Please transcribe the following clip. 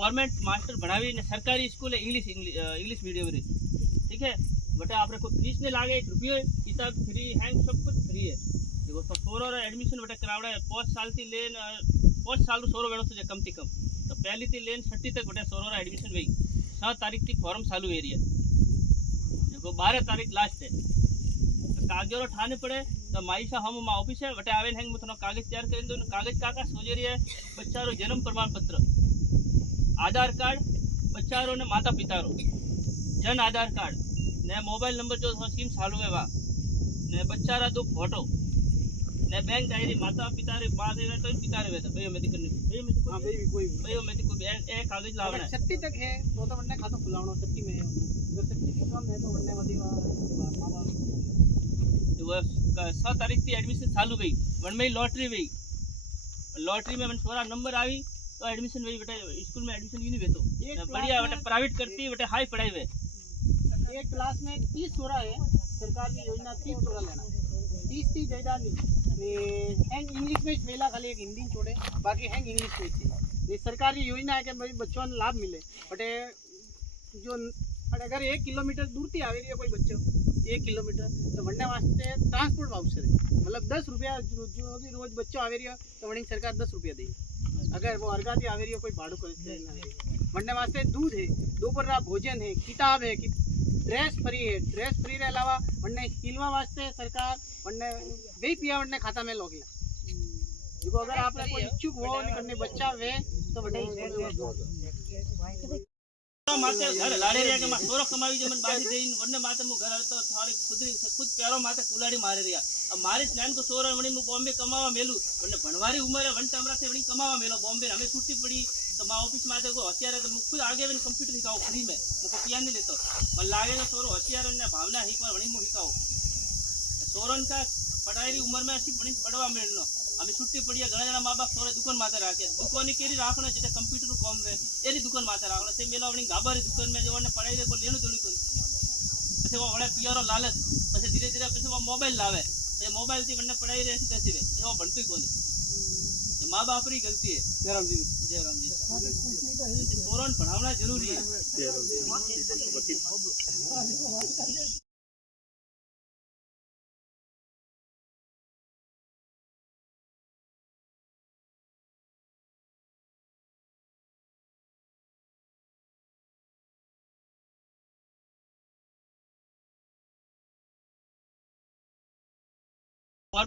government master भणावी सरकारी school है English medium री ठीक है बट आपने कोई फीस नहीं लागे 1 रुपये किताब फ्री हैंग सब कुछ फ्री है देखो सब सोरो एडमिशन बटे करावड़ा 5 साल थी लेन 5 साल सोरो वेणो से कम थी कम तो पहली थी लेन 6 तक बटे सोरो एडमिशन वही 6 तारीख थी फॉर्म चालू एरिया देखो 12 तारीख लास्ट है तो कागजों ठाने पड़े तो माईसा हम ऑफिस है बटे आवेन हैंग में कागज तैयार कर दो कागज काका सोजेरी है बच्चारो जन्म प्रमाण पत्र आधार कार्ड बच्चारों ने माता पिता जन आधार कार्ड ने मोबाइल नंबर जो सिम चालू है वा ने बच्चारा 2 फोटो ने बैंक डायरी माता पिता रे बा रे तो पिता रे तो बायोमेट्रिक करनी बायोमेट्रिक हां कोई बायोमेट्रिक कोई ए कागज लावना है 36 तक है तो वन्ने खाता खुलावनो 36 में है अगर 36 की कम है तो वन्ने मधी मां वो 6 तारीख थी एडमिशन चालू गई वन में लॉटरी गई लॉटरी में मन छोरा नंबर आई तो एडमिशन वही बेटा स्कूल में एडमिशन ही नहीं वेतो बढ़िया बेटा प्राइवेट करती बेटा हाई पढ़ाई वे एक क्लास में 30 छोरा है सरकार की योजना 30 छोरा लेना 30 थी ज्यादा नहीं हैंग इंग्लिश में पहला खाली एक हिंदी छोड़े बाकी हैंग इंग्लिश में थी ये सरकार की योजना है कि भाई बच्चों को लाभ मिले बट जो अगर 1 किलोमीटर दूर थी आवे रही है कोई बच्चों 1 किलोमीटर तो बनने वास्ते ट्रांसपोर्ट वाउचर है मतलब 10 रुपया जो भी रोज बच्चों आवे रही है तो वही सरकार 10 रुपया देगी अगर वो अर्गाती आवे रही है कोई भाड़ू कर बनने वास्ते दूध है दोपहर भोजन है किताब है ड्रेस फ्री है ड्रेस फ्री के अलावा वन्ने स्किलवा वास्ते सरकार वन्ने वे पिया वन्ने खाता में लोगी देखो अगर आप कोई इच्छुक हो करने बच्चा वे तो बड़े माते घर लाड़े रे के मा सोरो कमावी जे मन बाजी देइन वन्ने माते मु घर तो थारी खुद पैरो माते कुलाड़ी मारे रिया अब मारे ज्ञान को सोरो वणी मु बॉम्बे कमावा मेलू वन्ने भणवारी उम्र है वन तमरा से वणी कमावा मेलो बॉम्बे हमें छुट्टी पड़ी तो मां ऑफिस में आते को होशियार है तो मु खुद आगे वन कंप्यूटर सिखाओ फ्री में मुको पिया नहीं लेतो मन लागे तो सोरो होशियार ने भावना हिकवा वणी मु सिखाओ सोरन का पढ़ाई री उम्र में अच्छी वणी पढ़वा मेलनो हमें छुट्टी पड़ी है घણા जना माँ बाप सोरे दुकान माते राखे दुकान केरी राखना जेटे कंप्यूटर काम में एरी दुकान माते राखना ते मेला वणी गाबारी दुकान में जो ने पढ़ाई रे को लेनो दोनी कोनी પછી वो वणे पियारो लालच પછી धीरे धीरे પછી वो मोबाइल लावे तो मोबाइल थी वणे पढ़ाई रे ऐसी रे वो भणतुई कोनी ये माँ बाप री गलती है जय राम जी सोरन पढ़ावना जरूरी है और